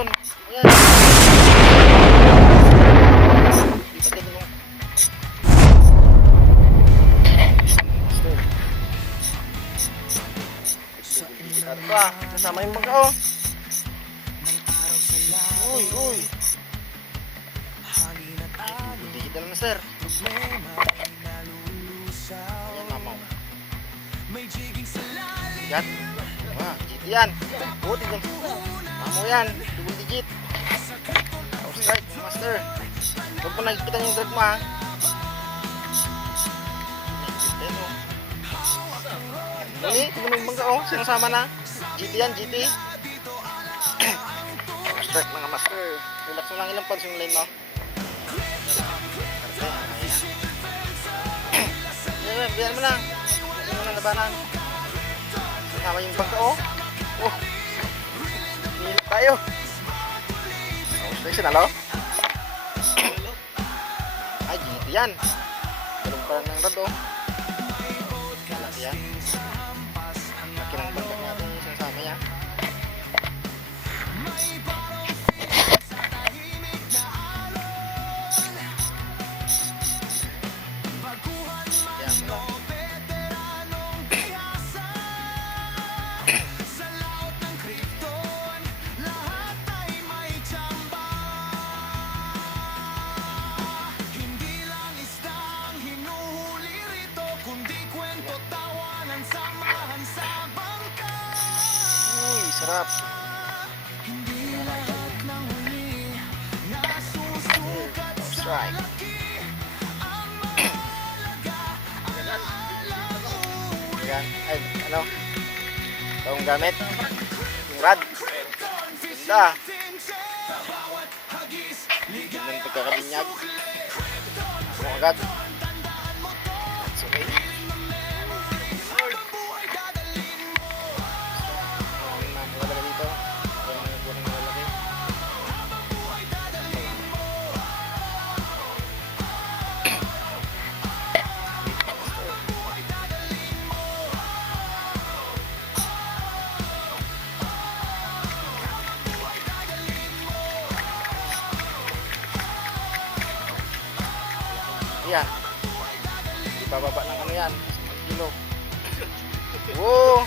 Ayun. Ayan. Lipat din mo. Ano ba? Kasama yung bangka oh. Uy, uy. Hindi kita na sir. Ayan mamaw. Yan. Ah, GT yan. Oh, tignan. Mamaw yan. Double digit. Top strike, master. Huwag mo nakikita yung drag mo ha. Ini, tignan mo yung bangka oh. Sinasama na. GT yan, GT. Top strike mga master. Relax mo lang ilang pads yung lane mo. Biyan mo lang. Biyan mo lang labanan. Sinama yung bangka oh. Oh. Nilip tayo. Oh, station alo. Ay, GT yan. Galong pa ng rad oh. Laki yan. Laki ng bangka natin yung sinasama yan. Sarap. Top strike. Ayan. Ay, ano? Bagong gamit. Yung rad. Ganda. Gandang pagkakabinyag. Ako agad. That's okay. Yan. Ibababa ng ano yan. 1 kilo. Wow.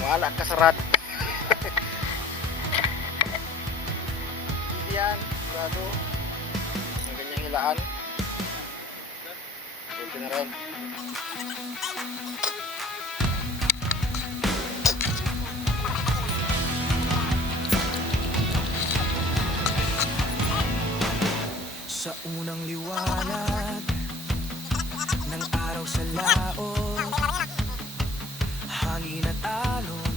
Wala ka sa rad. Hindi yan. Sigurado. Ang ganyang hilaan. Pwede na rin. Sa unang liwanag ng araw sa laot, hangin at alon,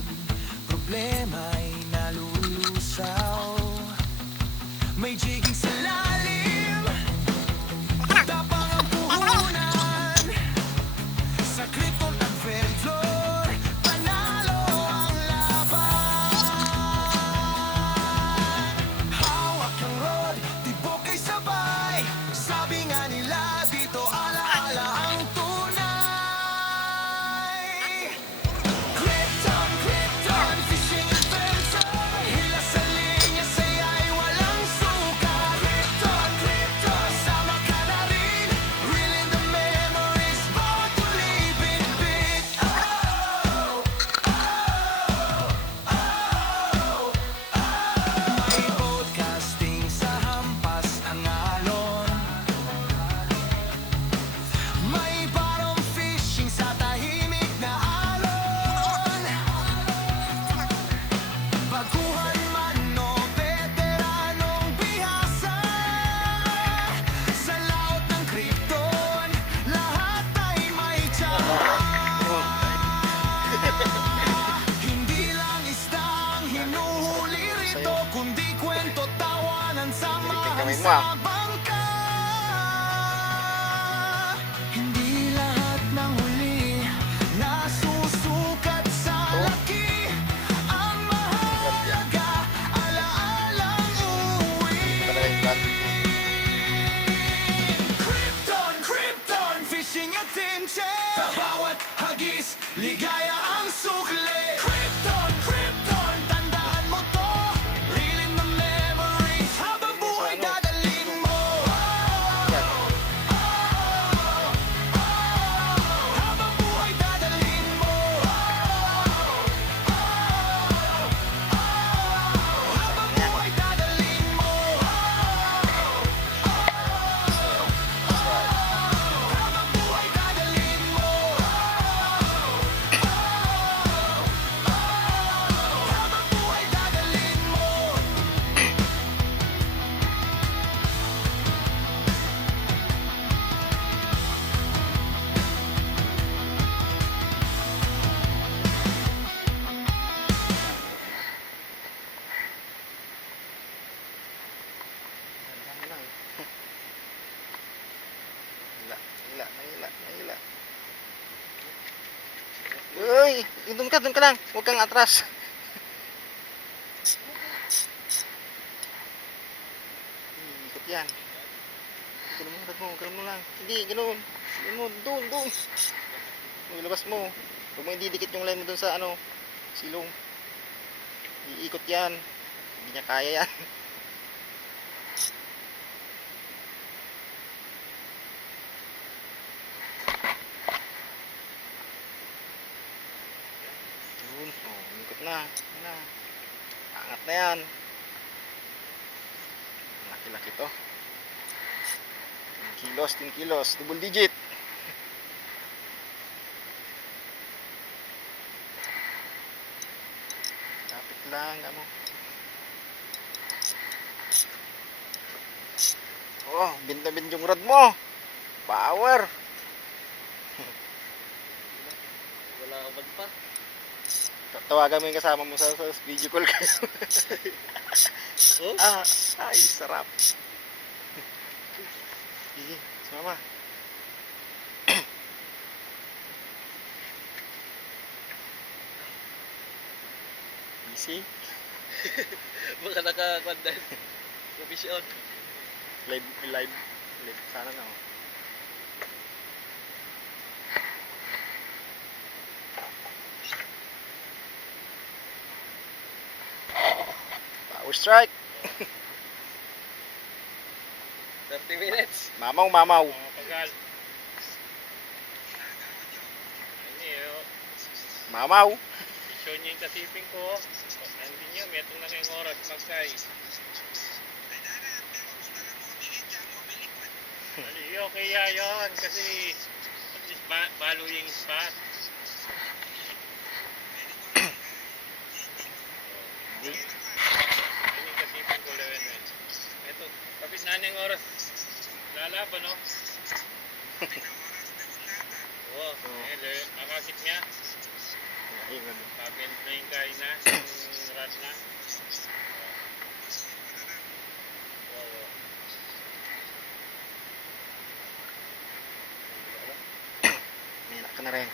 problema'y nalulusaw. May jiging sa lalim, tapang ang puhunan. Sa Krypton Adventure, panalo ang laban. Hawak ang rod, tibok ay sabay. Sabi nga nila dito alaala ang tunay. Krypton, Krypton, fishing adventure. Hila sa linya, saya'y walang suka. Krypton, Krypton, sama ka na rin. Reeling the memories, bawat uli bit-bit. May podcasting sa hampas ang alon. May bottom fishing sa tahimik na alon. Baguhan man o veteranong bihasa, sa laot ng Krypton, lahat ay may tiyama. Hindi lang isda ang hinuhuli rito, kundi kwento, tawanan, samahan kamay mo, sa ah. bangka. Hindi lahat ng huli nasusukat sa laki. Ang mahalaga, alaalang uwi. Talaga yung rad. Krypton, Krypton, fishing attention. Sa bawat hagis, ligaya ang sukli. Krypton, Krypton, tandaan mo to. Reeling doon ka lang. Huwag kang atras. Ikot yan. Ganun mo lang. Hindi, ganun. Ganun, doon. Ilabas mo. Huwag mo ididikit yung line mo doon sa ano, silong. Iikot yan. Hindi niya kaya yan. Yun. Oh, ikot na. Yan na. Angat na yan. Laki-laki to. 10 kilos. Double digit. Lapit lang. Ano. Oh, bind yung rod mo. Power. Wala ka bag pa. Tawagan mo yung kasama mo sa video call kayo. Oh? Ay, sarap. Sige, sumama. Easy. Baka nakakandan. Provision. Live. Sana na. Oh. Power strike. 30 minutes. Mamaw. Pagal. Ano Mamaw. isyo niya yung kasiping ko. Hindi niya, metong na ngayong oras. Pagkay. Okay yun. Kasi at least following spot. Yun yung kasiping ko lewen. Ito, kapit na ngayong oras. Lalaban, no? Oo, akakit niya. Pabend na yung kain na, yung rod na. Oo. May anak ka na rin.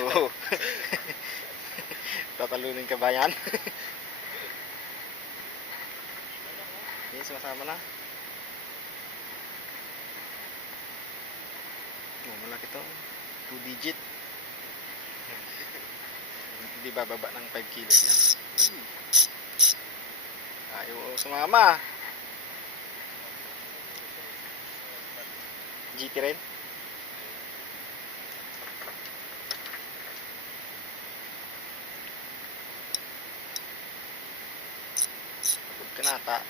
Oo. Tatalunin ka ba yan? Okay, sumasama na. Oh, malaki to. 2 digit. Hindi bababa ng 5 kilos yan. Ayaw sumama. GT rin. Pagod ka na ata.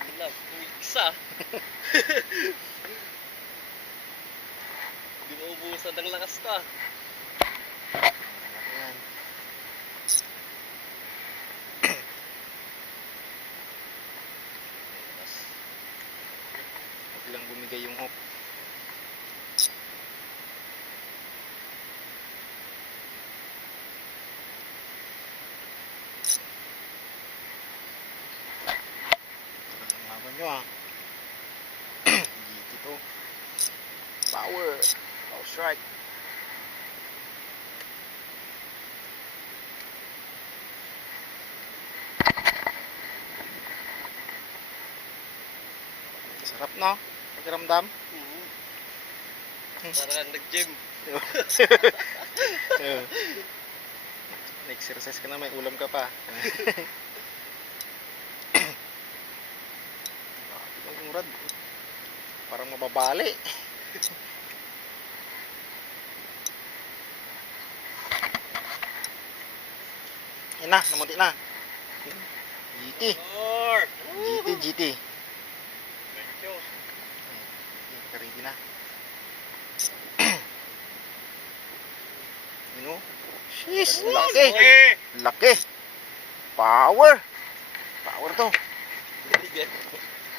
Wala, 2 weeks ah. Hindi mo ubusan ng lakas ka. Malaki yan. Huwag lang bumigay yung hook. Ang laban nyo ah. GT to. Power strike. Sarap no? Pakiramdam. Parang nag-gym. Exercise ka na, may ulam ka pa. Ang rad. Parang mababali. Yan na, namunti na. GT. Or! GT. Thank you. Ready na. You know? Sheesh, laki. Eh! Laki. Power to. Bigat.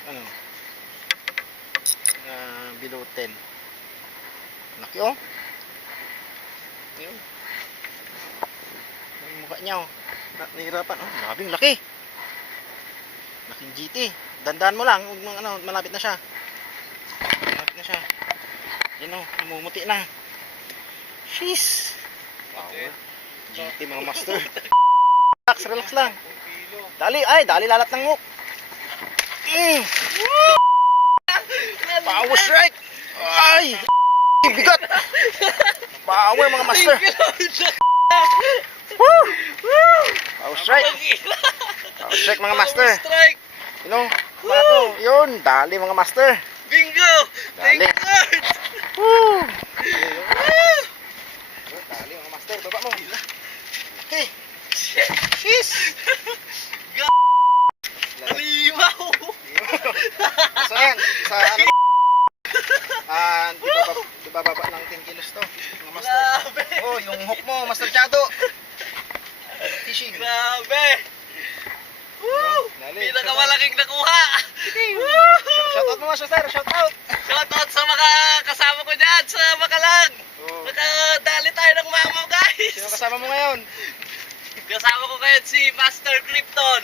Ano? Below 10. Laki oh. Yun. Yung mukha niya oh. Nahirapan oh. Grabing laki. Laking GT. Dandaan mo lang. Huwag mong malapit na siya. na siya. Yan o, namumuti na. Sheesh. Power. GT mga master. Relax, relax lang. Dali, dali lalat ng hook. Power strike. Ay, bigat. Power mga master. Woo! Power strike. Power strike mga master. Strike! You know, yun, dali mga master. Bingo! Thank Dali. you, Lord! Woo! Yun, dali mga master, baba mo. Okay. Sheesh. Halimaw! So yan, sa ano? Di ba baba ng 10 kilos to, mga master? Grabe! Oh, yung hook mo, Master Chado. Fishing. Grabe! Woo! Dali. Pinakamalaking nakuha! Shoutout mo nga, sir. Shoutout. Shoutout sa mga kasama ko dyan sa Makalang! Oh. Nakadali tayo ng mamaw, guys! Sino kasama mo ngayon? Kasama ko ngayon si Master Krypton!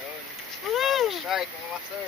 Yun. Woo! Strike, mga master.